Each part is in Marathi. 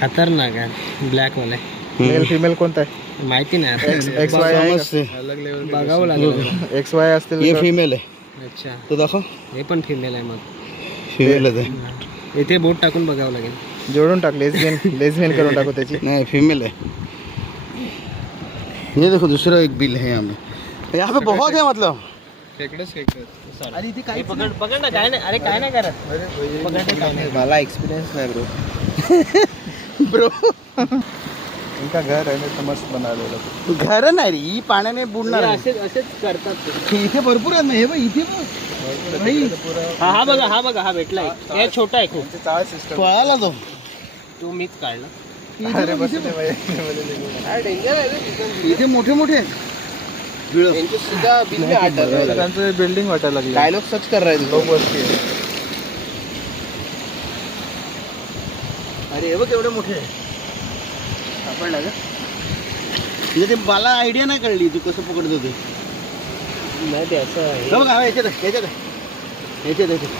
खतरनाक आहे ब्लॅक वाला. मेल फिमेल कोणता आहे माहिती नाही. एक्स वाय आहे अलग लेवल बघावं लागेल. एक्स वाय असतील ये तर- फीमेल आहे. अच्छा तो दाखव. हे पण फिमेल आहे मग. फीमेलच आहे. इथे बोट टाकून बघावं लागेल. जोडून टाक लेसबियन करून टाकू त्याची. नहीं फीमेल है. ये देखो दूसरा एक बिल है यहाँ पे बहुत है मतलब. अरे इथे काय पकड पकड ना. काय नाही. अरे काय नाही करत. पकडते काय नाही. मला एक्सपिरियन्स नाही ब्रो. ब्रो इनका घर आहे ना मस्त बनवलेलं. घर नाही रे, ही पाण्याने बुडणार आहे. असेच असेच करतात ते. इथे भरपूर आहेत ना. हे बघ इथे बघ भाई. हा बघा हा बघा हा भेटलाय. हे छोटा आहे खूप. चाळ सिस्टम. पळाला तो. तू मीच काढला. अरे बसले बाई. हा डेंजर आहे रे. इथे मोठे मोठे बिळ. त्यांची सुद्धा बिल्ली हातात. त्यांचं बिल्डिंग वाटायला लागली. डायलॉग सर्च कर रहे लोक वस्ती आहे. अरे हे बघ एवढे मोठे आहे. सापडला का? म्हणजे ते मला आयडिया नाही कळली तू कसं पकडत होते. नाही ते असं आहे. बघ हा याच्यात आहे, याच्यात आहे. याच्यात याच्यात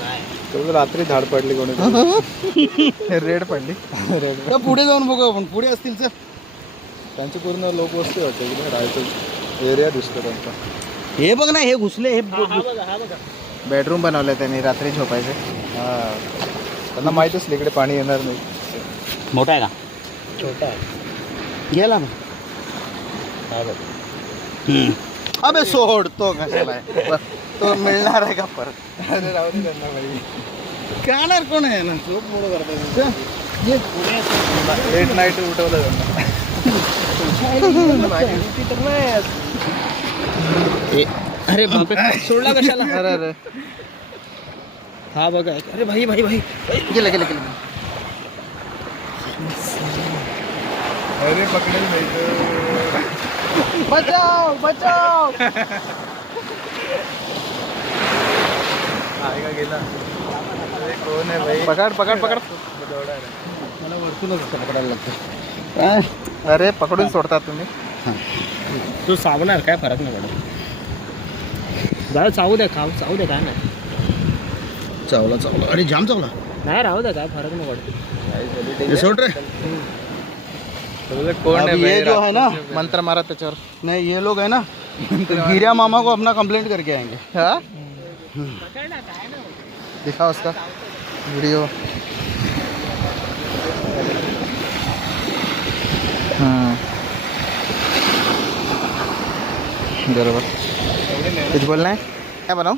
नाही. तेवढं रात्री धाड पडली कोणी रेड पडली. रेड तर पुढे जाऊन बघू आपण. पुढे असतील सर. त्यांची पूर्ण लोक वस्ती वाटते इकडे राहायचं एरिया दिसतो त्यांचा. हे बघ ना हे घुसले. हे हा बघा हा बघा. बेडरूम बनवले त्यांनी रात्री झोपायचे. हा त्यांना माहित असलं इकडे पाणी येणार नाही. मोठा आहे का? छोटा आहे. गेला मग. हा बघ. अबे सोड तो कशाला आहे? तो मिळणार आहे का परत? अरे राहू दे त्यांना भाई. काणार कोण आहे ना झोप मोड करतात. लेट नाईट उठवलं त्यांना. तर नाही. अरे बापरे सोडला कशाला? अरे अरे हा बघा. अरे भाई भाई भाई. गेलं गेलं गेलं. अरे पकडेल नाही तर. बचाव बचाव. आहे का गेला? अरे कोण आहे भाई? पकड पकड पकड. मला वरतूनच पकडायला लागतं. अरे पकडून सोडतात तुम्ही. तू चावणार काय फरक नाही पडत. जाऊ चावू द्या खाऊ चावू द्या काय नाही. चावला चावला. अरे जाम चावला. नाही राहू द्या काय फरक नाही पडत. ये सोड रे. कोण अभी ये जो है ना मंत्र मारा त्याच्यावर. नहीं ये लोग है ना तो गिरिया मामा को अपना कंप्लेंट करके आएंगे. हा दिखा उसका वीडियो. बरोबर. कुछ बोलना है क्या बनाऊं?